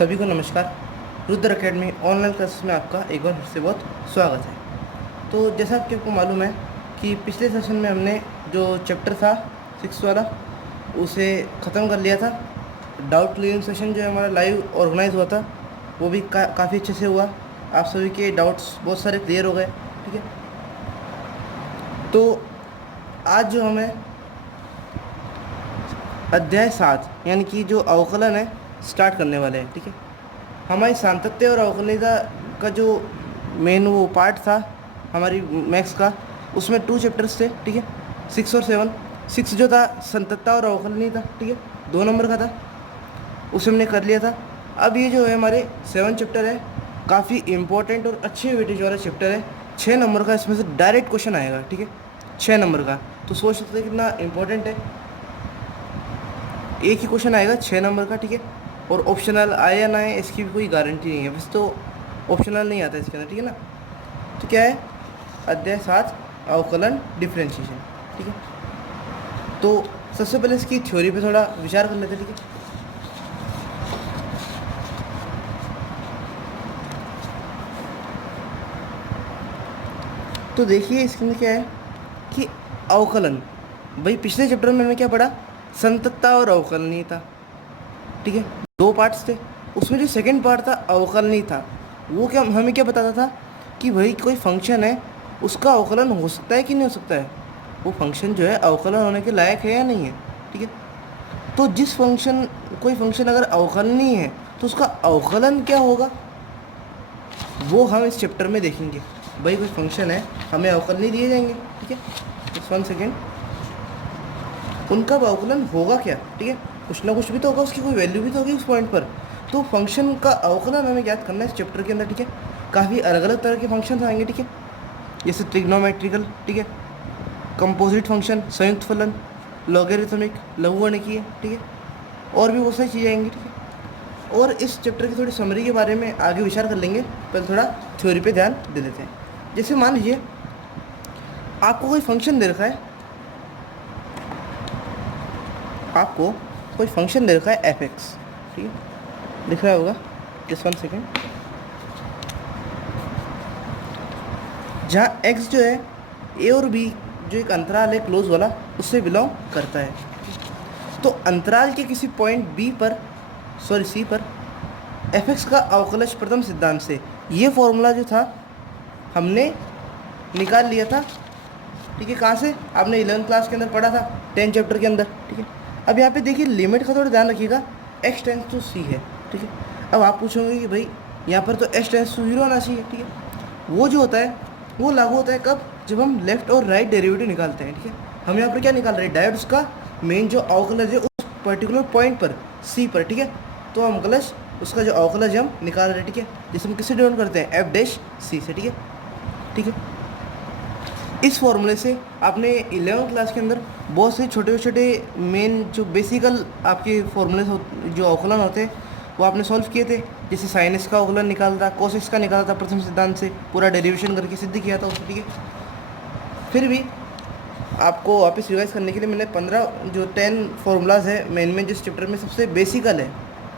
सभी को नमस्कार। रुद्र एकेडमी ऑनलाइन क्लासेस में आपका एक बार फिर से बहुत स्वागत है। तो जैसा कि आपको मालूम है कि पिछले सेशन में हमने जो चैप्टर था 6 वाला उसे ख़त्म कर लिया था। डाउट क्लियरिंग सेशन जो हमारा लाइव ऑर्गेनाइज हुआ था वो भी काफ़ी अच्छे से हुआ। आप सभी के डाउट्स बहुत सारे क्लियर हो गए। ठीक है, तो आज जो हमें अध्याय 7 यानी कि जो अवकलन है स्टार्ट करने वाले हैं। ठीक है, हमारी सातत्य और अवकलनीयता का जो मेन वो पार्ट था हमारी मैथ्स का, उसमें 2 चैप्टर्स थे। ठीक है, 6 और 7। 6 जो था संततता और अवकलनीयता, ठीक है, 2 नंबर का था, उसे हमने कर लिया था। अब ये जो है हमारे 7 चैप्टर है, काफ़ी इंपॉर्टेंट और अच्छे वेटेज वाला चैप्टर है। 6 नंबर का इसमें से डायरेक्ट क्वेश्चन आएगा। ठीक है, 6 नंबर का, तो सोच सकते हैं कितना इंपॉर्टेंट है। एक ही क्वेश्चन आएगा 6 नंबर का। ठीक है, और ऑप्शनल आए या ना आए इसकी भी कोई गारंटी नहीं है, वैसे तो ऑप्शनल नहीं आता इसके अंदर। ठीक है ना, तो क्या है अध्याय 7 अवकलन डिफरेंशिएशन। ठीक है, तो सबसे पहले इसकी थ्योरी पे थोड़ा विचार कर लेते हैं। ठीक है, तो देखिए इसके अंदर क्या है कि अवकलन, भाई पिछले चैप्टर में हमने क्या पढ़ा, संततता और अवकलनीयता। ठीक है, 2 पार्ट्स थे, उसमें जो सेकंड पार्ट था अवकलनीय था, वो क्या हमें क्या बताता था कि भाई कोई फंक्शन है उसका अवकलन हो सकता है कि नहीं हो सकता है, वो फंक्शन जो है अवकलन होने के लायक है या नहीं है। ठीक है, तो जिस फंक्शन कोई फंक्शन अगर अवकलनीय है तो उसका अवकलन क्या होगा वो हम इस चैप्टर में देखेंगे। भाई कोई फंक्शन है, हमें अवकलनीय दिए जाएंगे। ठीक है, तो 1 सेकेंड, उनका अवकलन होगा क्या। ठीक है, कुछ ना कुछ भी तो होगा, उसकी कोई वैल्यू भी तो होगी उस पॉइंट पर। तो फंक्शन का अवकलन हमें ज्ञात करना है इस चैप्टर के अंदर। ठीक है, काफ़ी अलग अलग तरह के फंक्शन आएंगे। ठीक है, जैसे ट्रिग्नोमेट्रिकल, ठीक है, कंपोजिट फंक्शन, संयुक्त फलन, लॉगरिथमिक, लघुगणकीय, ठीक है, और भी बहुत सारी चीज़ें आएंगी। ठीक है, और इस चैप्टर की थोड़ी समरी के बारे में आगे विचार कर लेंगे, पहले थोड़ा थ्योरी पे ध्यान दे देते हैं। जैसे मान लीजिए आपको कोई फंक्शन दे रखा है, आपको कोई फंक्शन दे रखा है एफ एक्स। ठीक है, दिख रहा होगा, जस्ट 1 सेकेंड, जहाँ एक्स जो है ए और बी जो एक अंतराल है क्लोज वाला उससे बिलोंग करता है। तो अंतराल के किसी पॉइंट बी पर, सॉरी सी पर, एफ एक्स का अवकलज प्रथम सिद्धांत से ये फॉर्मूला जो था हमने निकाल लिया था। ठीक है, कहाँ से, आपने 11th क्लास के अंदर पढ़ा था, 10 चैप्टर के अंदर। ठीक है, अब यहाँ पे देखिए लिमिट का थोड़ा ध्यान रखिएगा, x टेंस टू सी है। ठीक है, अब आप पूछोगे कि भाई यहाँ पर तो x टेंस टू 0 आना चाहिए। ठीक है, वो जो होता है वो लागू होता है कब, जब हम लेफ्ट और राइट डेरिवेटिव निकालते हैं। ठीक है, हम यहाँ पर क्या निकाल रहे हैं, डायरेक्ट उसका मेन जो अवकलज है उस पर्टिकुलर पॉइंट पर सी पर। ठीक है, तो अवकलज उसका जो अवकलज हम निकाल रहे हैं। ठीक है, जिसे हम किससे डिनोट करते हैं, एफ डैश सी से। ठीक है, ठीक है, इस फॉर्मूले से आपने 11th क्लास के अंदर बहुत से छोटे छोटे मेन जो बेसिकल आपके फॉर्मूले जो अवकलन होते हैं वो आपने सॉल्व किए थे। जैसे साइन एक्स का अवकलन निकाला था, कोस एक्स का निकाला था, प्रथम सिद्धांत से पूरा डेरिवेशन करके सिद्ध किया था उसको। ठीक है, फिर भी आपको वापस रिवाइज करने के लिए मैंने 15 जो 10 फार्मूलाज है मेन में जिस चैप्टर में सबसे बेसिकल है,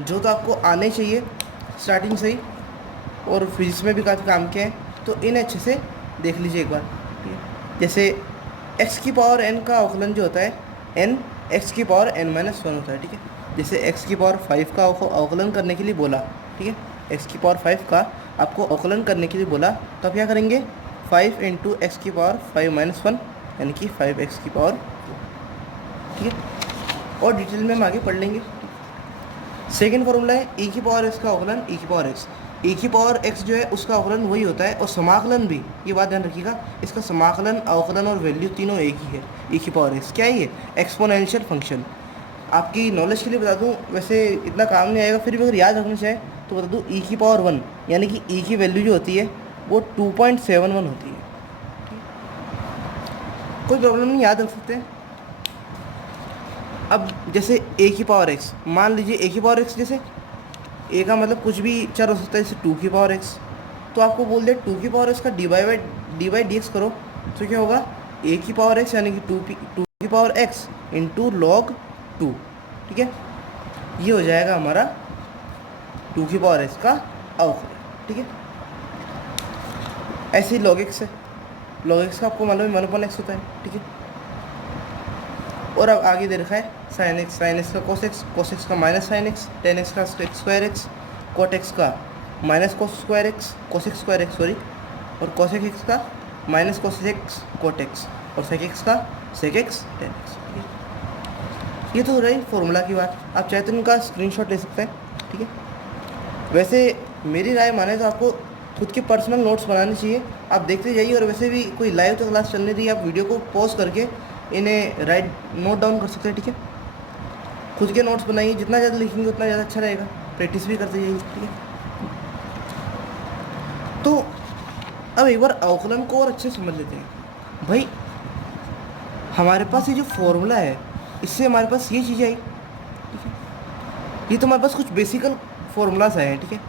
जो तो आपको आने चाहिए स्टार्टिंग से ही, और फिजिक्स में भी काफ़ी काम किया है, तो इन्हें अच्छे से देख लीजिए एक बार। ठीक है, जैसे x की पावर n का अवकलन जो होता है n x की पावर n-1 होता है। ठीक है, जैसे x की पावर 5 का अवकलन करने के लिए बोला। ठीक है, x की पावर 5 का आपको अवकलन करने के लिए बोला, तो आप क्या करेंगे, 5 इंटू एक्स की पावर 5-1 यानी कि 5x की पावर 2। ठीक है, और डिटेल में हम आगे पढ़ लेंगे। सेकेंड फॉर्मूला है e की पावर x का अवकलन e की पावर x। e की पावर x जो है उसका अवकलन वही होता है, और समाकलन भी, ये बात ध्यान रखिएगा, इसका समाकलन, अवकलन और वैल्यू तीनों एक ही है। e की पावर x क्या है, ये एक्सपोनेंशियल फंक्शन। आपकी नॉलेज के लिए बता दूं, वैसे इतना काम नहीं आएगा, फिर भी अगर याद रखना चाहे तो बता दूं, e की पावर 1 यानी कि e की वैल्यू जो होती है वो 2.71 होती है। कोई प्रॉब्लम नहीं, याद रख सकते हैं। अब जैसे a की पावर x, मान लीजिए a की पावर x, जैसे a का मतलब कुछ भी चर हो सकता है, जैसे 2 की पावर x, तो आपको बोल दे 2 की पावर x का डी बाई डी एक्स करो, तो क्या होगा, a की पावर x यानी कि 2 की पावर x इंटू लॉग 2। ठीक है, ये हो जाएगा हमारा टू की पावर एस का अवकलन, ठीक है। ऐसे ही log x है, log x का आपको मालूम है 1/x होता है, ठीक है। और अब आगे दे रखा है sin x का cos x का minus sin x, tan x का sec square x, cot x का minus cos square x sorry, और cos x का minus cos x cot x, और sec x का sec x tan x, ठीक है। ये तो रही फॉर्मूला की बात। आप चाहे तो इनका स्क्रीनशॉट ले सकते हैं, ठीक है। वैसे मेरी राय माने तो आपको खुद के पर्सनल नोट्स बनाने चाहिए, आप देखते जाइए। और वैसे भी कोई लाइव तो क्लास चलने दी, आप वीडियो को पॉज करके इन्हें नोट डाउन कर सकते हैं, ठीक है। खुद के नोट्स बनाइए, जितना ज़्यादा लिखेंगे उतना ज़्यादा अच्छा रहेगा, प्रैक्टिस भी करते जाइए, ठीक है। तो अब एक बार अवकलन को और अच्छे से समझ लेते हैं। भाई हमारे पास ये जो फॉर्मूला है, इससे हमारे पास ये चीज़ें आई, ठीक है। ये तो हमारे पास कुछ बेसिकल फॉर्मूलाज आए हैं, ठीक है,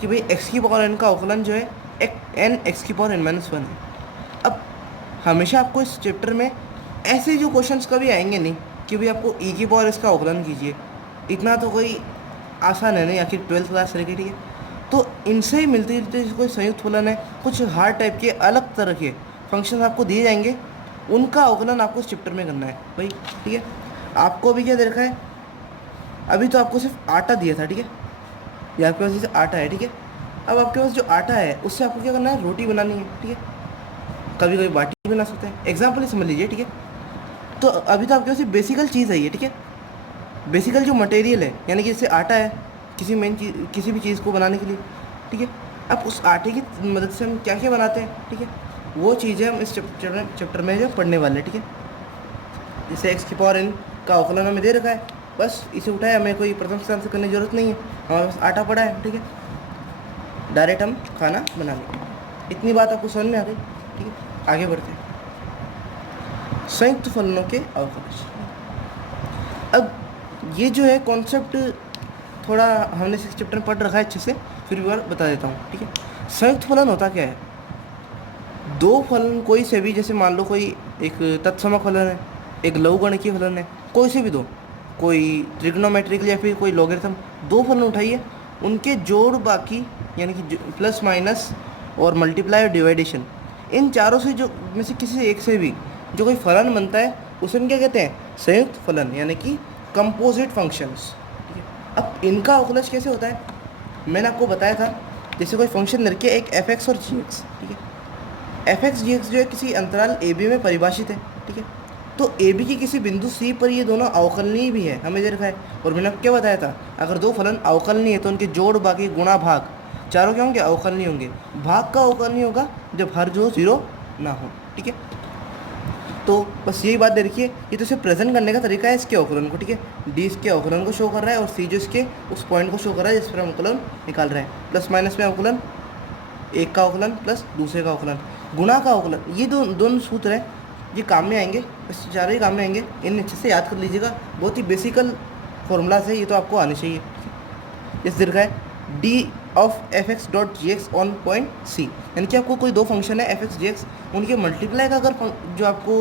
कि भाई x की पावर n का अवकलन जो है n x की पावर n-1 है। अब हमेशा आपको इस चैप्टर में ऐसे जो क्वेश्चंस कभी आएंगे नहीं कि भाई आपको e की पावर इसका अवकलन कीजिए, इतना तो कोई आसान है नहीं, आखिर 12th क्लास रहेगी, ठीक है। तो इनसे ही मिलते जुलते कोई संयुक्त फलन है, कुछ हार्ड टाइप के अलग तरह के फंक्शन आपको दिए जाएंगे, उनका अवकलन आपको इस चैप्टर में करना है भाई, ठीक है। आपको अभी क्या दे रखा है, अभी तो आपको सिर्फ आटा दिया था, ठीक है, ये आपके पास जैसे आटा है, ठीक है। अब आपके पास जो आटा है उससे आपको क्या करना है, रोटी बनानी है, ठीक है। कभी कभी बाटी बना सकते हैं, एग्जाम्पल ही समझ लीजिए, ठीक है। तो अभी तो आपके पास बेसिकल चीज़ है ये, ठीक है, बेसिकल जो मटेरियल है, यानी कि जैसे आटा है किसी मेन चीज़, किसी भी चीज़ को बनाने के लिए, ठीक है। अब उस आटे की मदद से हम क्या क्या बनाते हैं, ठीक है, वो चीज़ें हम इस चैप्टर में जो पढ़ने वाले हैं, ठीक है। जैसे x की पावर n का अवकलन हमें दे रखा है, बस इसे उठाया, हमें कोई प्रथम स्थान से करने की जरूरत नहीं है, हमारे पास आटा पड़ा है, ठीक है, डायरेक्ट हम खाना बना लेंगे। इतनी बात आपको समझ में आ गई, ठीक है। आगे बढ़ते हैं, संयुक्त फलनों के अवकलज। अब ये जो है कॉन्सेप्ट थोड़ा हमने इस चैप्टर में पढ़ रखा है अच्छे से, फिर भी बार बता देता हूँ, ठीक है। संयुक्त फलन होता क्या है, दो फलन कोई से भी, जैसे मान लो कोई एक तत्सम फलन है, एक लघुगणकीय फलन है, कोई से भी दो, कोई ट्रिग्नोमेट्रिकल या फिर कोई लॉगरिथम, दो फलन उठाइए, उनके जोड़ बाकी यानी कि प्लस माइनस और मल्टीप्लाई और डिवाइडेशन, इन चारों से जो में से किसी एक से भी जो कोई फलन बनता है उसे हम क्या कहते हैं, संयुक्त फलन, यानी कि कंपोजिट फंक्शंस, ठीक है। अब इनका अवकलज कैसे होता है, मैंने आपको बताया था, जैसे कोई फंक्शन रखिए एक f(x) और g(x), ठीक है। f(x) g(x) जो है किसी अंतराल ab में परिभाषित है, ठीक है। तो ab की किसी बिंदु c पर ये दोनों अवकलनीय भी है, हमें दे रखा है। और मैंने आपको क्या बताया था, अगर दो फलन अवकलनीय है तो उनके जोड़ बाकी गुणा भाग चारों क्या होंगे, अवकलनीय होंगे। भाग का अवकलनीय होगा जब हर जो 0 ना हो, ठीक है। तो बस यही बात दे रखी है, ये तो सिर्फ प्रेजेंट करने का तरीका है इसके अवकलन को, ठीक है। डी इसके अवकलन को शो कर रहा है और सी जो इसके उस पॉइंट को शो कर रहा है जिस पर हम अवकलन निकाल रहे हैं। प्लस माइनस में अवकलन, एक का अवकलन प्लस दूसरे का अवकलन, गुणा का अवकलन, ये दोनों सूत्र हैं, ये काम में आएंगे, इस चारों ही काम में आएंगे, इन अच्छे से याद कर लीजिएगा, बहुत ही बेसिकल फॉर्मूलाज है, ये तो आपको आने चाहिए। जैसे दे रखा है D of f(x) dot g(x) on point c, यानी कि आपको कोई दो फंक्शन है f(x) g(x), उनके मल्टीप्लाई का अगर जो आपको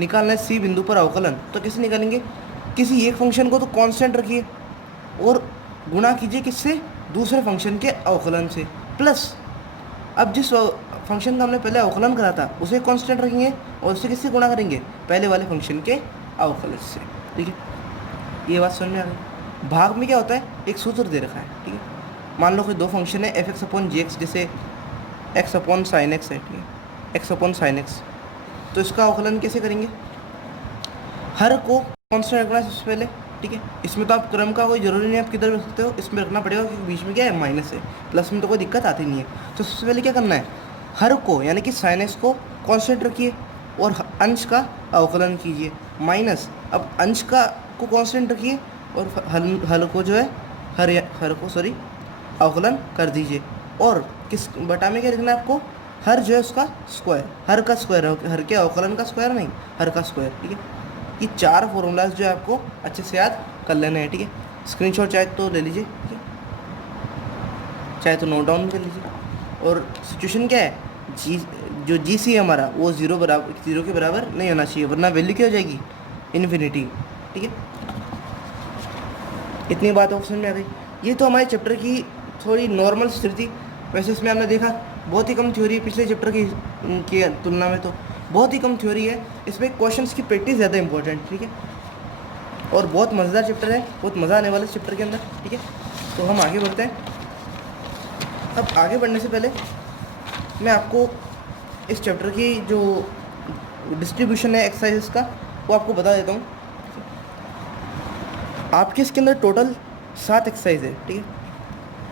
निकालना है c बिंदु पर अवकलन, तो कैसे निकालेंगे, किसी एक फंक्शन को तो कांस्टेंट रखिए और गुणा कीजिए किससे, दूसरे फंक्शन के अवकलन से, प्लस अब जिस फंक्शन का हमने पहले अवकलन करा था उसे कांस्टेंट रखेंगे और उससे किससे गुणा करेंगे, पहले वाले फंक्शन के अवकलन से, ठीक है। ये बात समझ में आ गई। भाग में क्या होता है, एक सूत्र दे रखा है, ठीक है। मान लो कोई दो फंक्शन है f(x) अपॉन g(x), जैसे x अपॉन साइन x है, ठीक है, x अपॉन साइन x, तो इसका अवकलन कैसे करेंगे, हर को कांस्टेंट रखना है सबसे पहले, ठीक है। इसमें तो आप क्रम का कोई जरूरी नहीं, आप किधर भी रख सकते हो, इसमें रखना पड़ेगा क्योंकि बीच में क्या है, माइनस है, प्लस में तो कोई दिक्कत आती नहीं है। तो सबसे पहले क्या करना है, हर को यानी कि साइन x को कांस्टेंट रखिए और अंश का अवकलन कीजिए, माइनस अब अंश का को कांस्टेंट रखिए और हल को जो है हर को सॉरी अवकलन कर दीजिए। और किस बटा में क्या लिखना है आपको, हर जो है उसका स्क्वायर, हर का स्क्वायर, हर के अवकलन का स्क्वायर नहीं, हर का स्क्वायर, ठीक है। ये चार फॉर्मूलाज जो है आपको अच्छे से याद कर लेने हैं, ठीक है। स्क्रीनशॉट चाहे तो ले लीजिए, ठीक है, चाहे तो नोट डाउन कर लीजिए। और सिचुएशन क्या है, जो जी सी है हमारा वो 0 के बराबर नहीं होना चाहिए, वरना वैल्यू क्या हो जाएगी, इन्फिनिटी, ठीक है। इतनी बात ऑप्शन में आ गई। ये तो हमारे चैप्टर की थोड़ी नॉर्मल स्थिति। वैसे इसमें आपने देखा बहुत ही कम थ्योरी है पिछले चैप्टर की तुलना में, तो बहुत ही कम थ्योरी है। इसमें क्वेश्चंस की प्रैक्टिस ज़्यादा इंपॉर्टेंट, ठीक है। और बहुत मज़ेदार चैप्टर है, बहुत मज़ा आने वाला है इस चैप्टर के अंदर, ठीक है। तो हम आगे बढ़ते हैं। अब आगे बढ़ने से पहले मैं आपको इस चैप्टर की जो डिस्ट्रीब्यूशन है एक्सरसाइजेस का वो आपको बता देता हूँ। आपके इसके अंदर टोटल 7 एक्सरसाइज है, ठीक है।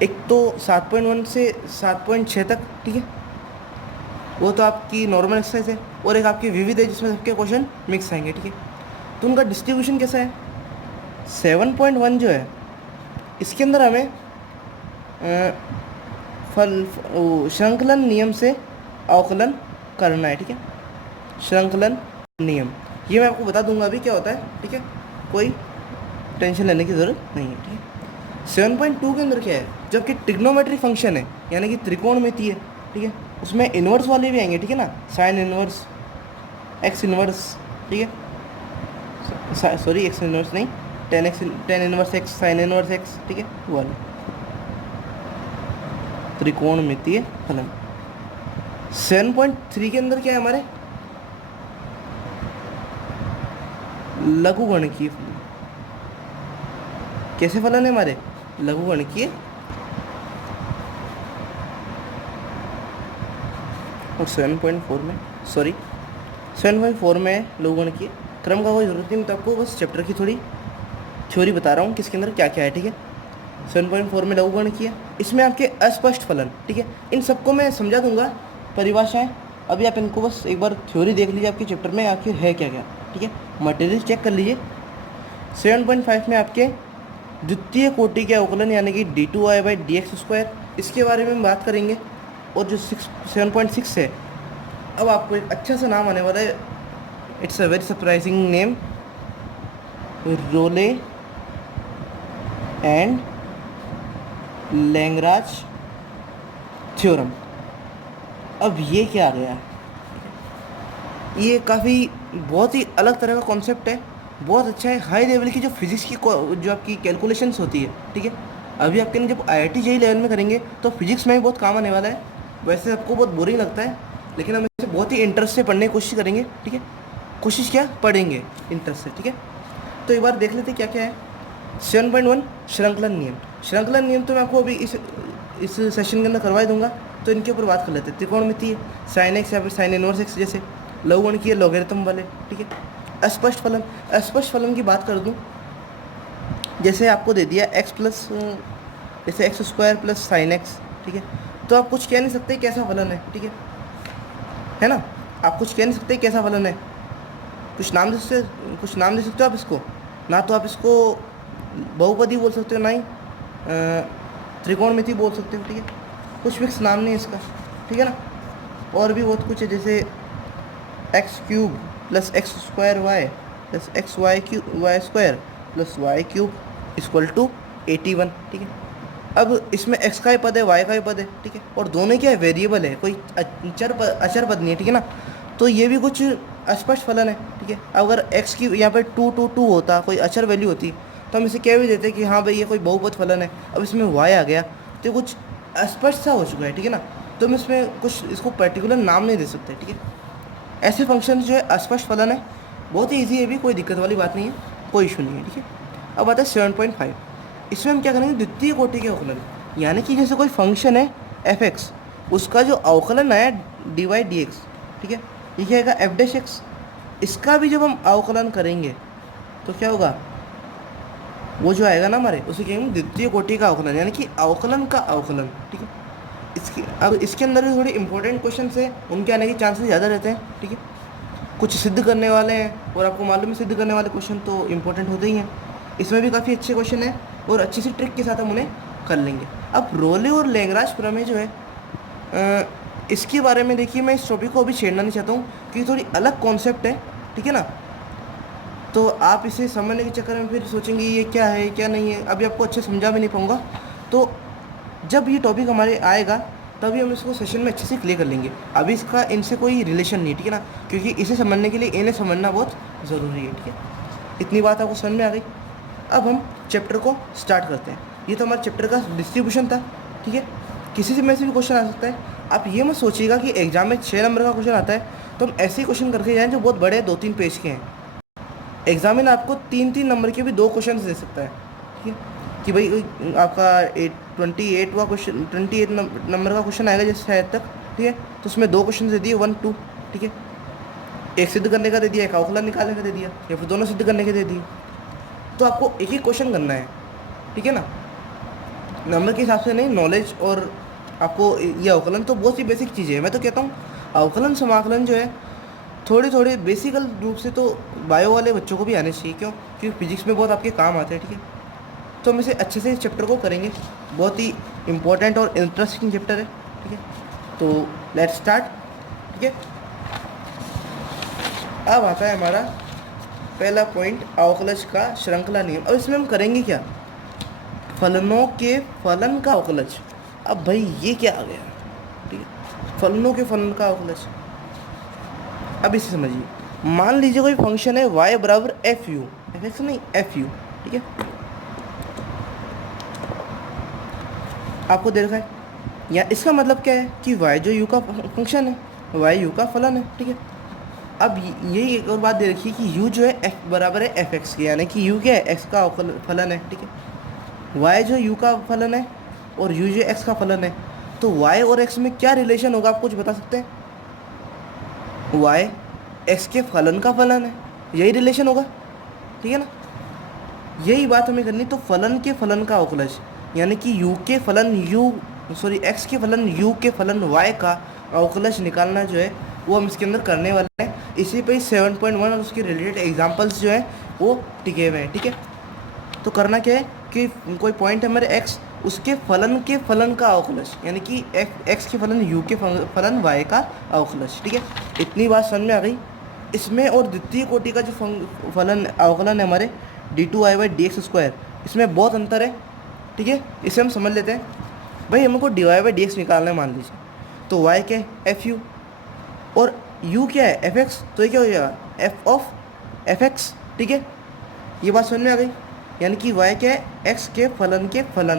एक तो 7.1 से 7.6 तक, ठीक है, वो तो आपकी नॉर्मल एक्सरसाइज है। और एक आपकी विविध है जिसमें सबके क्वेश्चन मिक्स आएंगे, ठीक है। तो उनका डिस्ट्रीब्यूशन कैसा है? 7.1 जो है इसके अंदर हमें श्रृंखलन नियम से अवकलन करना है, ठीक है। श्रृंखलन नियम ये मैं आपको बता दूंगा अभी क्या होता है, ठीक है। कोई टेंशन लेने की ज़रूरत नहीं है, ठीक है। 7.2 के अंदर क्या है? जबकि ट्रिग्नोमेट्री फंक्शन है यानी कि त्रिकोणमिति है, ठीक है, उसमें इन्वर्स वाले भी आएंगे, ठीक है ना, साइन इन्वर्स, एक्स इन्वर्स, ठीक है, सॉरी एक्स इन्वर्स नहीं, tan inverse x, sign inverse x, ठीक है, वो वाले त्रिकोणमितीय फलन। 7.3 के अंदर क्या है हमारे? लघुगणकीय फलन। कैसे फलन है हमारे? लघुगणकीय। और 7.4 में, सॉरी 7.4 में लघुगणकीय। क्रम का कोई ज़रूरत नहीं, तो आपको बस चैप्टर की थोड़ी थ्योरी बता रहा हूँ किसके अंदर क्या क्या है, ठीक है। 7.4 में लघुगणकीय, इसमें आपके अस्पष्ट फलन, ठीक है। इन सबको मैं समझा दूंगा परिभाषाएं, अभी आप इनको बस एक बार थ्योरी देख लीजिए आपके चैप्टर में आखिर है क्या क्या, ठीक है। मटेरियल चेक कर लीजिए। 7.5 में आपके द्वितीय कोटि के अवकलन यानी कि d2y/dx², इसके बारे में हम बात करेंगे। और जो 7.6 है, अब आपको एक अच्छा सा नाम आने वाला है, it's a very surprising name, role and Lagrange theorem. अब ये क्या आ गया है? ये काफ़ी बहुत ही अलग तरह का कॉन्सेप्ट है, बहुत अच्छा है, हाई लेवल की जो फिजिक्स की जो आपकी कैलकुलेशंस होती है, ठीक है। अभी आपके जब IIT JEE लेवल में करेंगे तो फिजिक्स में भी बहुत काम आने वाला है। वैसे आपको बहुत बोरिंग लगता है, लेकिन हम इसे बहुत ही इंटरेस्ट से पढ़ने की कोशिश करेंगे, ठीक है। कोशिश क्या, पढ़ेंगे इंटरेस्ट से, ठीक है। तो एक बार देख लेते क्या क्या है। 7.1 श्रृंखलन नियम। श्रृंखलन नियम तो मैं आपको अभी इस सेशन के अंदर करवा दूंगा, तो इनके ऊपर बात कर लेते हैं। त्रिकोणमितीय, साइन एक्स या फिर साइन इनवर्स एक्स जैसे, लघुगणकीय लॉगरिथम वाले, ठीक है। अस्पष्ट फलन, अस्पष्ट फलन की बात कर दूं, जैसे आपको दे दिया x प्लस, जैसे x² प्लस साइन एक्स, ठीक है, तो आप कुछ कह नहीं सकते कैसा फलन है, ठीक है ना। आप कुछ कह नहीं सकते कैसा फलन है, कुछ नाम दे सकते हो आप इसको, ना तो आप इसको बहुपदी बोल सकते हो, ना ही त्रिकोणमिति बोल सकते हो, ठीक है। कुछ फिक्स नाम नहीं है इसका, ठीक है ना। और भी बहुत कुछ है, जैसे x³ plus x² y plus xy² plus y³ equal to 81, ठीक है। अब इसमें x का ही पद है, y का ही पद है, ठीक है, और दोनों क्या है, वेरिएबल है, कोई अचर पद नहीं है, ठीक है ना। तो ये भी कुछ अस्पष्ट फलन है, ठीक है। अगर x की यहाँ पर 2 होता, कोई अचर वैल्यू होती, तो हम इसे कह भी देते कि हाँ भाई ये कोई बहुपद फलन है। अब इसमें y आ गया तो कुछ अस्पष्ट सा हो चुका है, ठीक है ना। तो हम इसमें कुछ इसको पर्टिकुलर नाम नहीं दे सकते, ठीक है। ऐसे फंक्शन जो है अस्पष्ट फलन है, बहुत ही ईजी है, भी कोई दिक्कत वाली बात नहीं है, कोई इशू नहीं है, ठीक है। अब आता है 7.5। इसमें हम क्या करेंगे, द्वितीय कोटि के अवकलन, यानी कि जैसे कोई फंक्शन है f(x), उसका जो अवकलन आया dy/dx, ठीक है, ये क्या आएगा f'(x), इसका भी जब हम अवकलन करेंगे तो क्या होगा, वो जो आएगा ना हमारे, उसे कहेंगे द्वितीय कोटि का अवकलन, यानी कि अवकलन का अवकलन, ठीक है। अब इसके अंदर भी थोड़े इंपॉर्टेंट क्वेश्चन है, उनके आने के चांसेस ज़्यादा रहते हैं, ठीक है। कुछ सिद्ध करने वाले हैं, और आपको मालूम है सिद्ध करने वाले क्वेश्चन तो इंपॉर्टेंट होते ही हैं। इसमें भी काफ़ी अच्छे क्वेश्चन हैं और अच्छी सी ट्रिक के साथ हम उन्हें कर लेंगे। अब रोले और लैग्रांज प्रमेय जो है, इसके बारे में देखिए, मैं इस टॉपिक को अभी छेड़ना नहीं चाहता हूँ क्योंकि थोड़ी अलग कॉन्सेप्ट है, ठीक है ना। तो आप इसे समझने के चक्कर में फिर सोचेंगे ये क्या है क्या नहीं है, अभी आपको अच्छे समझा भी नहीं पाऊँगा। तो जब ये टॉपिक हमारे आएगा तभी हम इसको सेशन में अच्छे से क्लियर कर लेंगे। अभी इसका इनसे कोई रिलेशन नहीं, ठीक है ना, क्योंकि इसे समझने के लिए इन्हें समझना बहुत ज़रूरी है, ठीक है। इतनी बात आपको समझ में आ गई। अब हम चैप्टर को स्टार्ट करते हैं। ये तो हमारे चैप्टर का डिस्ट्रीब्यूशन था, ठीक है, किसी से में से भी क्वेश्चन आ सकता है। आप ये मत सोचिएगा कि एग्जाम में 6 नंबर का क्वेश्चन आता है तो हम ऐसे ही क्वेश्चन करके जाएं जो बहुत बड़े 2-3 पेज के हैं। एग्जामिन आपको 3-3 नंबर के भी 2 क्वेश्चन दे सकता है, ठीक है, कि भाई आपका 28 हुआ क्वेश्चन, 28 नंबर का क्वेश्चन आएगा जैसे शायद तक, ठीक है, तो उसमें 2 क्वेश्चन दे दिए 1 2, ठीक है, एक सिद्ध करने का दे दिया, एक अवकलन निकालने का दे दिया, या फिर दोनों सिद्ध करने के दे दिए। तो आपको एक ही क्वेश्चन करना है, ठीक है ना, नंबर के हिसाब से नहीं, नॉलेज। और आपको ये अवकलन तो बहुत सी बेसिक चीज़ें हैं। मैं तो कहता हूँ अवकलन समाकलन जो है थोड़ी थोड़ी बेसिकल रूप से तो बायो वाले बच्चों को भी आने चाहिए। क्यों? क्योंकि फिजिक्स में बहुत आपके काम आते हैं, ठीक है। तो हम इसे अच्छे से इस चैप्टर को करेंगे, बहुत ही इम्पोर्टेंट और इंटरेस्टिंग चैप्टर है, ठीक है। तो लेट्स स्टार्ट, ठीक है। अब आता है हमारा पहला पॉइंट, अवकलज का श्रृंखला नियम। अब इसमें हम करेंगे क्या? फलनों के फलन का अवकलज। अब भाई ये क्या आ गया, ठीक है, फलनों के फलन का अवकलज। अब इसे समझिए, मान लीजिए कोई फंक्शन है y बराबर एफ यू, एफ एक्स नहीं एफ यू, ठीक है, आपको दे रखा है। या इसका मतलब क्या है कि y जो u का फंक्शन है, y u का फलन है, ठीक है। अब यही एक और बात दे रखी है कि u जो है f बराबर है एफ एक्स के, यानी कि u क्या है, x का फलन है, ठीक है। y जो u का फलन है और u जो x का फलन है, तो y और x में क्या रिलेशन होगा, आप कुछ बता सकते हैं? y x के फलन का फलन है, यही रिलेशन होगा, ठीक है ना। यही बात हमें करनी। तो फलन के फलन का अवकलज, यानी कि u के फलन x के फलन u के फलन y का अवकलज निकालना जो है वो हम इसके अंदर करने वाले हैं। इसी पे 7.1 और उसके रिलेटेड एग्जांपल्स जो है वो टिके हुए हैं, ठीक है। तो करना क्या है कि कोई पॉइंट है मेरे x, उसके फलन के फलन का अवकलज, यानी कि x के फलन u के फलन y का अवकलज, ठीक है। इतनी बात समझ में आ गई। इसमें और द्वितीय कोटि का जो फलन अवकलन है हमारे d2y/dx², इसमें बहुत अंतर है, ठीक है। इसे हम समझ लेते हैं। भाई हमको dy/dx निकालना है, मान लीजिए, तो y क्या है एफ यू और u क्या है एफ एक्स, तो ये क्या हो जाएगा एफ ऑफ एफ एक्स, ठीक है। ये बात समझ में आ गई। यानी कि y क्या है x के फलन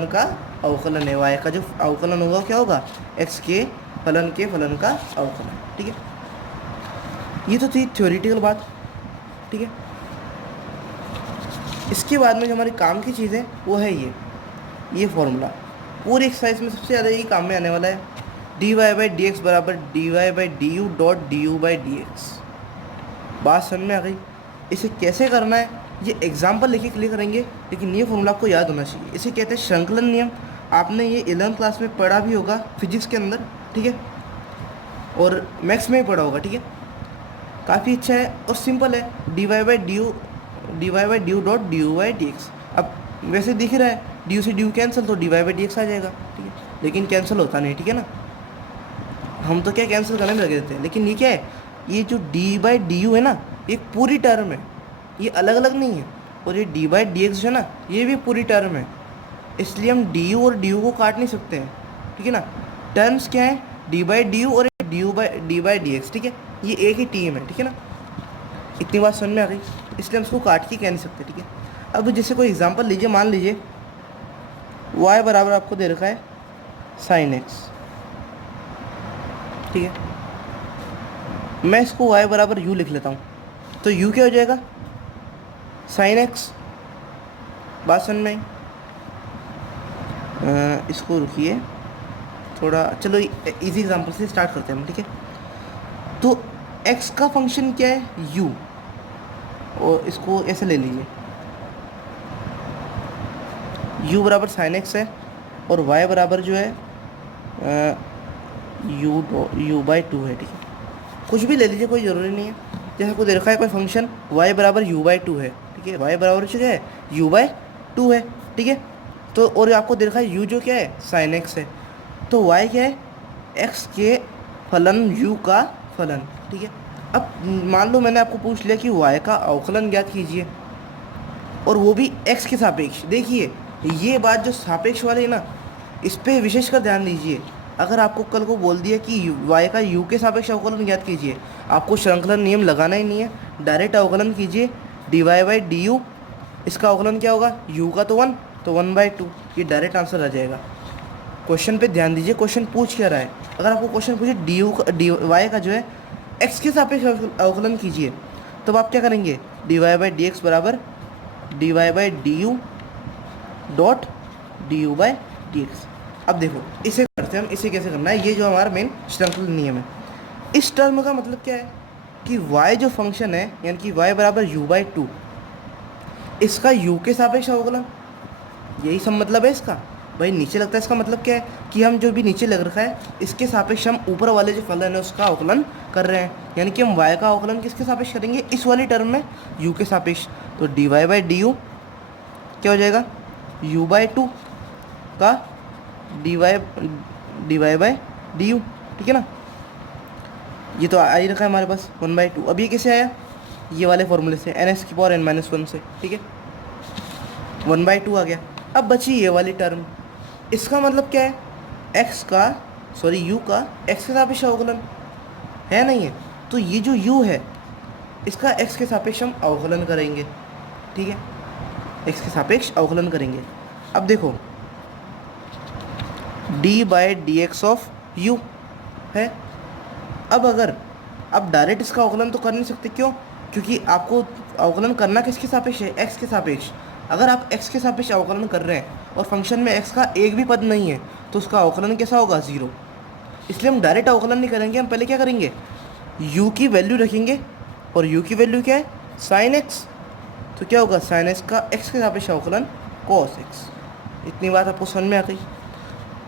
का अवकलन है, y का जो अवकलन होगा क्या होगा x के फलन का अवकलन, ठीक है। ये तो थी थ्योरेटिकल बात, ठीक है। इसके बाद में जो हमारी काम की चीज़ है वो है ये फॉर्मूला। पूरी एक्सरसाइज में सबसे ज़्यादा यही काम में आने वाला है, dy/dx बराबर dy/du डॉट du/dx। बात समझ में आ गई। इसे कैसे करना है ये एग्जाम्पल लेके क्लियर करेंगे, लेकिन ये फॉर्मूला आपको याद होना चाहिए। इसे कहते हैं श्रृंखलन नियम। आपने ये 11th क्लास में पढ़ा भी होगा फिजिक्स के अंदर, ठीक है, और मैथ्स में ही पढ़ा होगा, ठीक है। काफ़ी अच्छा है और सिंपल है, dy/du डॉट du/dx। अब वैसे दिख रहा है ड्यू से ड्यू कैंसिल, तो dy/dx आ जाएगा, ठीक है, लेकिन कैंसिल होता नहीं, ठीक है ना। हम तो क्या कैंसिल करने में लगे देते हैं, लेकिन ये क्या है, ये जो d/du है ना, ये पूरी टर्म है, ये अलग अलग नहीं है। और ये d/dx जो है ना, ये भी पूरी टर्म है, इसलिए हम du और du को काट नहीं सकते हैं, ठीक है ना। टर्म्स क्या है d/du और d/dx, ठीक है, ये एक ही टीम है, ठीक है ना। इतनी बात समझ में आ गई, इसलिए हम इसको काट के कह नहीं सकते, ठीक है। अब जैसे कोई एग्जांपल लीजिए, मान लीजिए y बराबर आपको दे रखा है sin x, ठीक है। मैं इसको y बराबर u लिख लेता हूँ, तो u क्या हो जाएगा sin x। बात समझ में आई? इसको रुकिए थोड़ा, चलो इजी एग्जांपल से स्टार्ट करते हैं हम, ठीक है। तो x का फंक्शन क्या है u, और इसको ऐसे ले लीजिए, u बराबर sin x है और y बराबर जो है u/2 है, ठीक है। कुछ भी ले लीजिए, कोई ज़रूरी नहीं है। जैसे कोई दे रखा है कोई फंक्शन y बराबर u/2 है, ठीक है, y बराबर जो है u/2 है, ठीक है। तो और आपको दे रखा है u जो क्या है sin x है, तो y क्या है x के फलन u का फलन, ठीक है। अब मान लो मैंने आपको पूछ लिया कि y का अवकलन ज्ञात कीजिए, और वो भी x के सापेक्ष। देखिए ये बात जो सापेक्ष वाली है ना, इस पर विशेषकर ध्यान दीजिए। अगर आपको कल को बोल दिया कि y का u के सापेक्ष अवकलन ज्ञात कीजिए, आपको श्रृंखलन नियम लगाना ही नहीं है, डायरेक्ट अवकलन कीजिए dy/du। इसका अवकलन क्या होगा, u का तो 1, तो 1/2, ये डायरेक्ट आंसर आ जाएगा, क्वेश्चन पे ध्यान दीजिए, क्वेश्चन पूछ क्या रहा है। अगर आपको क्वेश्चन पूछे डी वाई का जो है एक्स के सापेक्ष अवकलन कीजिए, तब आप क्या करेंगे, D Y by D x बराबर D Y by D you dot D you by D X. अब देखो इसे करते हैं हम, इसे कैसे करना है, ये जो हमारा मेन श्रृंखला नियम है। इस टर्म का मतलब क्या है कि y जो फंक्शन है यानी कि y बराबर u बाई टू, इसका u के सापेक्ष अवकलन, यही सब मतलब है इसका। भाई नीचे लगता है, इसका मतलब क्या है कि हम जो भी नीचे लग रखा है इसके सापेक्ष हम ऊपर वाले जो फलन है उसका अवकलन कर रहे हैं, यानी कि हम y का अवकलन किसके सापेक्ष करेंगे, इस वाली टर्म में u के सापेक्ष। तो d Y by D u क्या हो जाएगा, u बाई टू का d Y by D u, ठीक है ना। ये तो आ ही रखा है हमारे पास 1/2। अब ये कैसे आया, ये वाले फॉर्मूले से ns की पावर n-1 से, ठीक है 1/2 आ गया। अब बची ये वाली टर्म, इसका मतलब क्या है, x का u का x के सापेक्ष अवकलन है, नहीं है, तो ये जो u है इसका x के सापेक्ष हम अवकलन करेंगे, ठीक है, x के सापेक्ष अवकलन करेंगे। अब देखो d by D x of u है। अब अगर आप डायरेक्ट इसका अवकलन तो कर नहीं सकते, क्यों, क्योंकि आपको अवकलन करना किसके सापेक्ष है, x के सापेक्ष। अगर आप x के सापेक्ष अवकलन कर रहे हैं और फंक्शन में x का एक भी पद नहीं है तो उसका अवकलन कैसा होगा, 0। इसलिए हम डायरेक्ट अवकलन नहीं करेंगे, हम पहले क्या करेंगे, u की वैल्यू रखेंगे, और u की वैल्यू क्या है, साइन x, तो क्या होगा साइन x का x के सापेक्ष अवकलन cos x। इतनी बात आपको समझ में आ गई।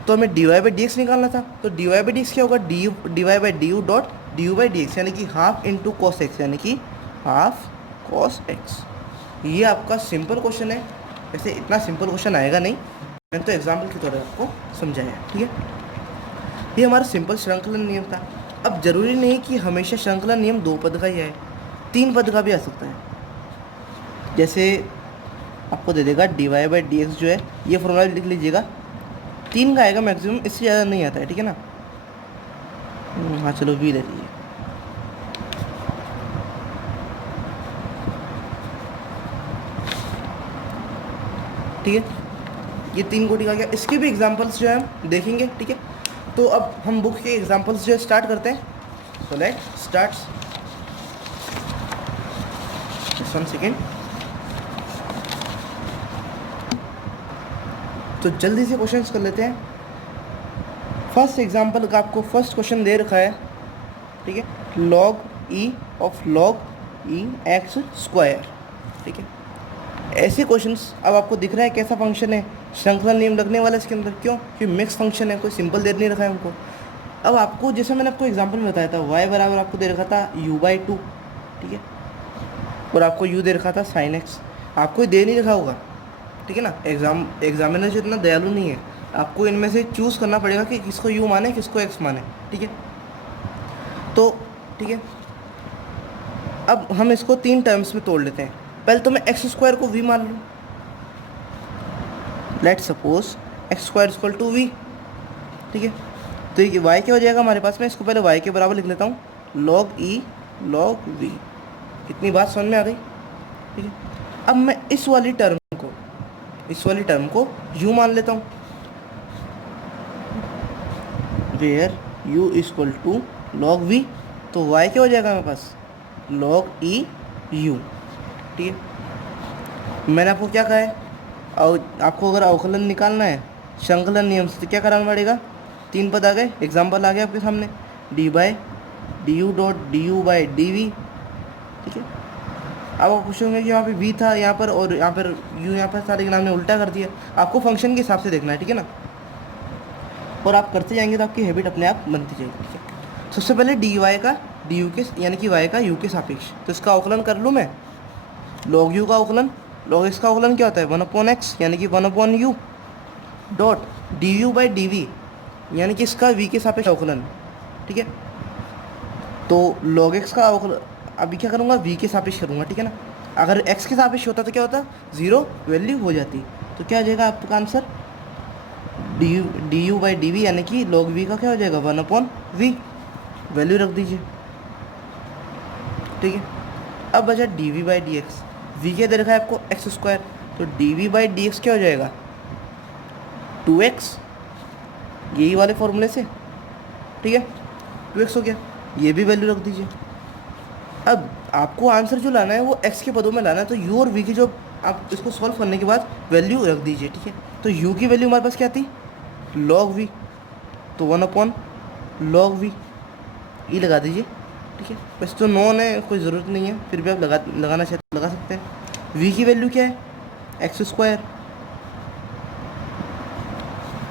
तो हमें d Y by D x निकालना था, तो d Y by D x क्या होगा, d Y by D you dot D you by D x, यानी कि हाफ इंटू कॉस एक्स, यानी कि हाफ कॉस एक्स। ये आपका सिंपल क्वेश्चन है, वैसे इतना सिंपल क्वेश्चन आएगा नहीं, मैंने तो एग्जाम्पल के तौर पर आपको समझाया, ठीक है। ये हमारा सिंपल श्रृंखला नियम था। अब जरूरी नहीं कि हमेशा श्रृंखला नियम 2 पद का ही आए, 3 पद का भी आ सकता है। जैसे आपको दे देगा d Y by D x जो है, ये फॉर्मूला लिख लीजिएगा, 3 का आएगा मैक्सिमम, इससे ज़्यादा नहीं आता है, ठीक है ना। हाँ चलो v ले लीजिए, ठीक है, ये 3 कोटि का गया। इसके भी एग्जांपल्स जो है हम देखेंगे, ठीक है। तो अब हम बुक के एग्जांपल्स जो है स्टार्ट करते हैं। तो लेट स्टार्ट, 1 सेकेंड। तो जल्दी से क्वेश्चंस कर लेते हैं। फर्स्ट एग्जांपल का आपको फर्स्ट क्वेश्चन दे रखा है, ठीक है, log e of log e x square, ठीक है। ऐसे क्वेश्चंस अब आपको दिख रहा है कैसा फंक्शन है, श्रृंखला नियम लगने वाला है इसके अंदर, क्यों, क्योंकि मिक्स फंक्शन है, कोई सिंपल दे नहीं रखा है हमको। अब आपको जैसे मैंने आपको एग्जांपल में बताया था, y बराबर आपको दे रखा था u बाई टू, ठीक है, और आपको u दे रखा था साइन x, आपको दे नहीं रखा होगा, ठीक है ना। एग्जामिनर जो इतना दयालु नहीं है, आपको इनमें से चूज़ करना पड़ेगा कि किसको u माने किसको x माने, ठीक है। तो ठीक है, अब हम इसको 3 टर्म्स में तोड़ लेते हैं। पहले तो मैं एक्स स्क्वायर को v मान लूँ, let suppose x square equal to v, ठीक है। तो ये y क्या हो जाएगा हमारे पास में, इसको पहले y के बराबर लिख लेता हूँ, log e log v। इतनी बात समझ में आ गई, ठीक है। अब मैं इस वाली टर्म को u मान लेता हूँ, where u equal to log v। तो y क्या हो जाएगा हमारे पास, log e u, ठीक है। मैंने आपको क्या कहा है, और आपको अगर अवकलन निकालना है श्रृंखला नियम से तो क्या कराना पड़ेगा, 3 पद आ गए, एग्जाम्पल आ गया आपके सामने, d by D you dot D you by d v, ठीक है। अब आप पूछोगे कि यहाँ पे v था यहाँ पर और यहाँ पर u यहाँ पर था, लेकिन हमने उल्टा कर दिया। आपको फंक्शन के हिसाब से देखना है, ठीक है ना, और आप करते जाएंगे तो आपकी हैबिट अपने आप बनती जाएगी, ठीक है। सबसे पहले डी वाई का डी यू के यानी कि y का u के सापेक्ष, तो इसका अवकलन कर लूँ मैं, log u का अवकलन, log x का अवकलन क्या होता है 1/x, यानी कि 1/u dot D you by d v, यानी कि इसका v के सापेक्ष अवकलन, ठीक है। तो log x का अवकलन अभी क्या करूँगा, v के सापेक्ष करूँगा, ठीक है ना। अगर x के सापेक्ष होता तो क्या होता, 0 वैल्यू हो जाती। तो क्या आ जाएगा आपका answer, d you by d v, यानी कि log v का क्या हो जाएगा 1/v, वैल्यू रख दीजिए, ठीक है। अब बचा d v by D x, v क्या दे रखा है आपको एक्स स्क्वायर, तो d v by D x क्या हो जाएगा 2x यही वाले फॉर्मूले से, ठीक है। 2x हो गया, ये भी वैल्यू रख दीजिए। अब आपको आंसर जो लाना है वो x के पदों में लाना है, तो u और v की जो आप इसको सॉल्व करने के बाद वैल्यू रख दीजिए, ठीक है। तो u की वैल्यू हमारे पास क्या थी, log v, तो 1/log v ई लगा दीजिए, ठीक है। वैसे तो नॉन है, कोई ज़रूरत नहीं है, फिर भी आप लगाना चाहते तो लगा सकते हैं। v की वैल्यू क्या है, x²,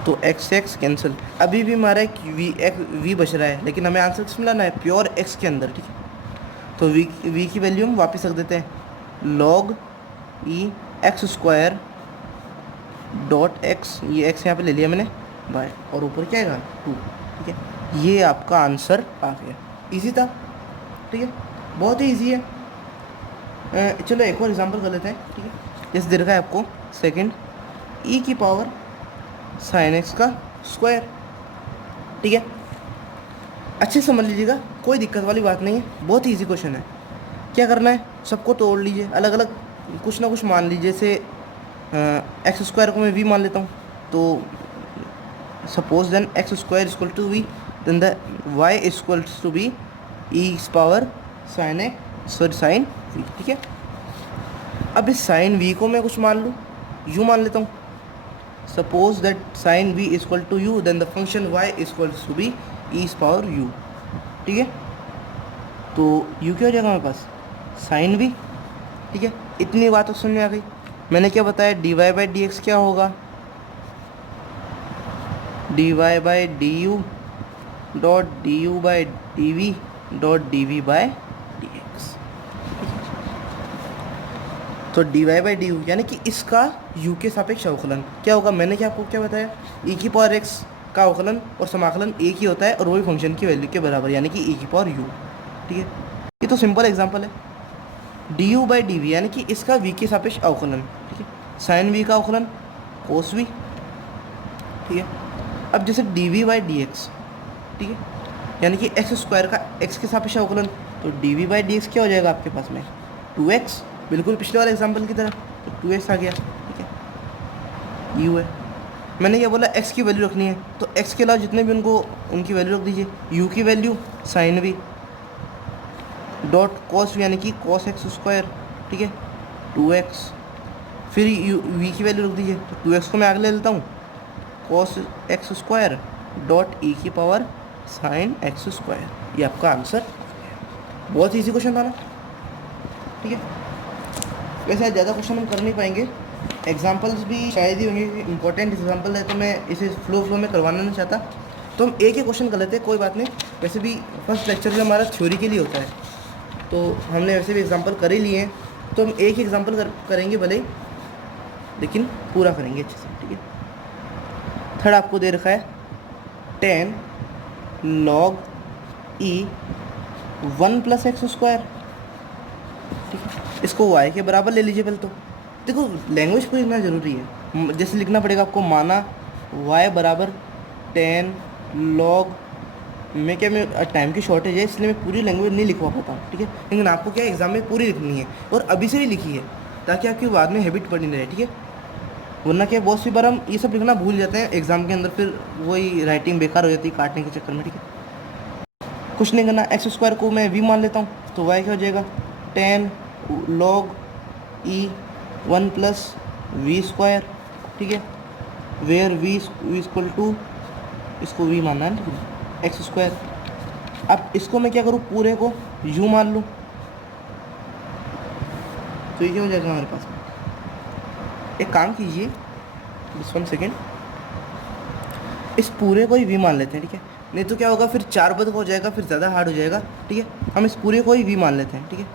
तो x कैंसिल। अभी भी हमारा एक v बच रहा है, लेकिन हमें आंसर किसमें लाना है, प्योर x के अंदर, ठीक है। तो v की वैल्यू हम वापस रख देते हैं, log e x² dot x, ये x यहाँ पे ले लिया मैंने बाय, और ऊपर क्या आएगा 2, ठीक है। ये आपका आंसर आ गया, इजी था, ठीक है, बहुत ही इजी है। चलो एक और एग्जांपल कर लेते हैं, ठीक है। जैसे दे रखा है आपको सेकंड e की पावर sin x का स्क्वायर, ठीक है। अच्छे से समझ लीजिएगा, कोई दिक्कत वाली बात नहीं है, बहुत ही ईजी क्वेश्चन है। क्या करना है, सबको तोड़ लीजिए, अलग अलग कुछ ना कुछ मान लीजिए। जैसे x² को मैं v मान लेता हूँ, तो suppose then x² equal to v, then the y equals to be e power sin v, ठीक है। अब इस sin v को मैं कुछ मान लूँ, u मान लेता हूँ। Suppose that sin v equal to u, then the function y equals to be e power u, ठीक है। तो u क्या हो जाएगा हमारे पास, sin v, ठीक है। इतनी बात तो समझ में आ गई। मैंने क्या बताया, dy बाई डी एक्स क्या होगा, dy by D you dot D you by d v dot d v by D x. तो dy बाई डी यू यानी कि इसका u के सापेक्ष अवकलन क्या होगा, मैंने क्या आपको क्या बताया, e की पावर x का अवकलन और समाकलन एक ही होता है, और वही फंक्शन की वैल्यू के बराबर, यानी कि e की पावर u, ठीक है। ये तो सिंपल एग्जांपल है। D you by d v यानी कि इसका v के सापेक्ष अवकलन, ठीक है। साइन v का अवकलन कोस v, ठीक है। अब जैसे d v by D x, ठीक है, यानी कि x² का x के सापेक्ष अवकलन, तो d v by D x क्या हो जाएगा आपके पास में 2x, बिल्कुल पिछले वाले एग्जाम्पल की तरह, तो 2x आ गया, ठीक है। u है, मैंने क्या बोला, x की वैल्यू रखनी है, तो x के अलावा जितने भी उनकी वैल्यू रख दीजिए। u की value sine v dot cos यानी कि कॉस x², ठीक है, 2x, फिर v की वैल्यू रख दीजिए, तो 2x को मैं आगे ले लेता हूँ, कॉस x² डॉट e की पावर साइन x²। ये आपका आंसर, बहुत ईजी क्वेश्चन था ना, ठीक है। वैसे ज़्यादा क्वेश्चन हम कर नहीं पाएंगे, एग्जांपल्स भी शायद ही होंगे, इंपॉर्टेंट एग्जांपल है, तो मैं इसे फ्लो में करवाना नहीं चाहता, तो हम एक ही क्वेश्चन कर लेते हैं, कोई बात नहीं। वैसे भी फर्स्ट लेक्चर जो हमारा थ्योरी के लिए होता है, तो हमने वैसे भी एग्जांपल कर ही लिए हैं, तो हम एक ही एग्जांपल करेंगे भले ही, लेकिन पूरा करेंगे अच्छे से, ठीक है। थर्ड आपको दे रखा है 10 log e 1 + x², ठीक है। इसको y के बराबर ले लीजिए पहले तो। देखो लैंग्वेज को लिखना ज़रूरी है, जैसे लिखना पड़ेगा आपको, माना y बराबर 10 log, मैं टाइम की शॉर्टेज है इसलिए मैं पूरी लैंग्वेज नहीं लिखवा पाता हूँ, ठीक है। लेकिन आपको क्या एग्जाम में पूरी लिखनी है, और अभी से ही लिखी है, ताकि आपकी बाद में हैबिट पड़ी रहे, ठीक है। वरना क्या बहुत सी बार हम ये सब लिखना भूल जाते हैं एग्जाम के अंदर, फिर वही राइटिंग बेकार हो जाती है काटने के चक्कर में, ठीक है। कुछ नहीं करना, x² को मैं v मान लेता हूँ, तो y क्या हो जाएगा 10 log e 1 + v², ठीक है, वेयर v इक्वल टू, इसको v मानना है, ठीक है, x²। अब इसको मैं क्या करूँ, पूरे को u मान लूँ, तो ये क्या हो जाएगा हमारे पास। एक काम कीजिए, बस 1 सेकेंड, इस पूरे को ही v मान लेते हैं, ठीक है, नहीं तो क्या होगा फिर 4 पद हो जाएगा, फिर ज़्यादा हार्ड हो जाएगा, ठीक है। हम इस पूरे को ही v मान लेते हैं, ठीक है।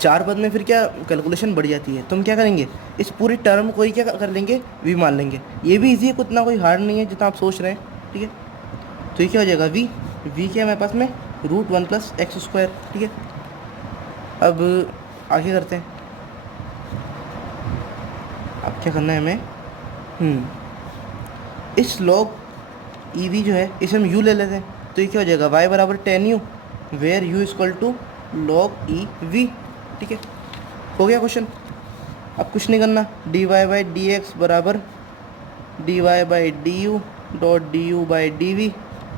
4 पद में फिर क्या कैलकुलेशन बढ़ जाती है, तो हम क्या करेंगे, इस पूरी टर्म को ही क्या कर लेंगे, v मान लेंगे। ये भी ईजी है, उतना कोई हार्ड नहीं है जितना आप सोच रहे हैं, ठीक है। तो ये क्या हो जाएगा v क्या है हमारे पास में √1 + x², ठीक है। अब आगे करते हैं, अब क्या करना है हमें, इस log EV जो है इसे हम u ले लेते हैं, तो ये क्या हो जाएगा y बराबर 10u, where u equal to log EV, ठीक है। हो गया क्वेश्चन। अब कुछ नहीं करना, dy बाई डी एक्स बराबर dy by D you dot D you by d v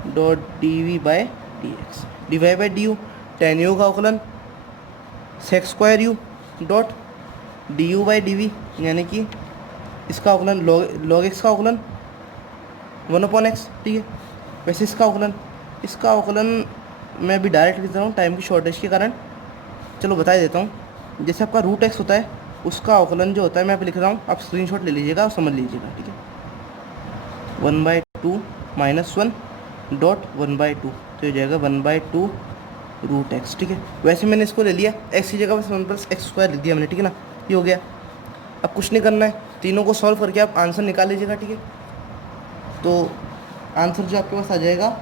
dot d v by D x, d Y by D u, tan यू का अवकलन सेक स्क्वायर यू dot D you by d v, यानी कि इसका अवकलन log x का अवकलन 1/x, ठीक है। वैसे इसका अवकलन मैं अभी डायरेक्ट लिख रहा हूँ टाइम की शॉर्टेज के कारण, चलो बता देता हूँ। जैसे आपका रूट एक्स होता है, उसका अवकलन जो होता है मैं यहाँ पे लिख रहा हूँ, आप स्क्रीनशॉट ले लीजिएगा और समझ लीजिएगा, ठीक है। 1/2 -1 डॉट 1/2, तो ये जाएगा 1/2 रूट एक्स, ठीक है। वैसे मैंने इसको ले लिया, एक्स की जगह बस 1+x² लिख दिया मैंने, ठीक है ना, ये हो गया। अब कुछ नहीं करना है, तीनों को सॉल्व करके आप आंसर निकाल लीजिएगा, ठीक है। तो आंसर जो आपके पास आ जाएगा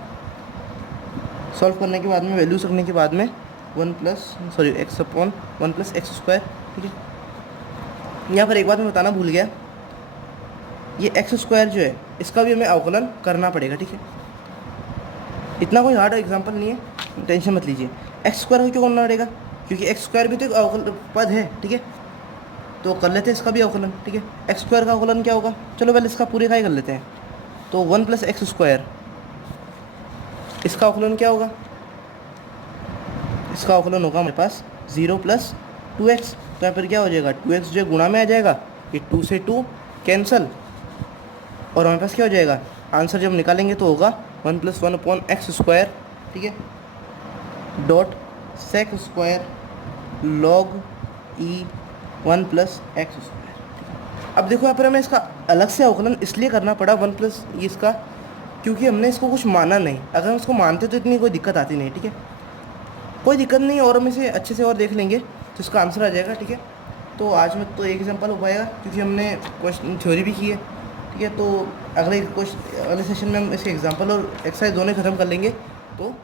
सॉल्व करने के बाद में, वैल्यूज रखने के बाद में, x/1+x², ठीक है। यहाँ पर एक बात मैं बताना भूल गया, ये x² जो है इसका भी हमें अवकलन करना पड़ेगा, ठीक है। इतना कोई हार्ड एग्जाम्पल नहीं है, टेंशन मत लीजिए। x² को क्यों करना पड़ेगा, क्योंकि x² भी तो एक अवकलन पद है, ठीक है। तो कर लेते हैं इसका भी अवकलन, ठीक है। x² का अवकलन क्या होगा, चलो पहले इसका पूरे का ही कर लेते हैं। तो 1+x², इसका अवकलन क्या होगा, इसका अवकलन होगा हमारे पास 0+2x, तो यहाँ पर क्या हो जाएगा, 2x जो गुणा में आ जाएगा, ये 2 से 2 कैंसल, और हमारे पास क्या हो जाएगा, आंसर जब निकालेंगे तो होगा 1+1/x², ठीक है, डॉट सेक स्क्वायर लॉग ई 1+x²। अब देखो यहाँ पर हमें इसका अलग से अवकलन इसलिए करना पड़ा 1+ ये इसका, क्योंकि हमने इसको कुछ माना नहीं। अगर हम इसको मानते तो इतनी कोई दिक्कत आती नहीं, ठीक है, कोई दिक्कत नहीं, और हम इसे अच्छे से और देख लेंगे तो इसका आंसर आ जाएगा, ठीक है। तो आज में तो एक एग्जांपल हो पाएगा, क्योंकि हमने क्वेश्चन थ्योरी भी की है, ठीक है। तो अगले सेशन में हम इसके एग्जांपल और एक्सरसाइज दोनों खत्म कर लेंगे, तो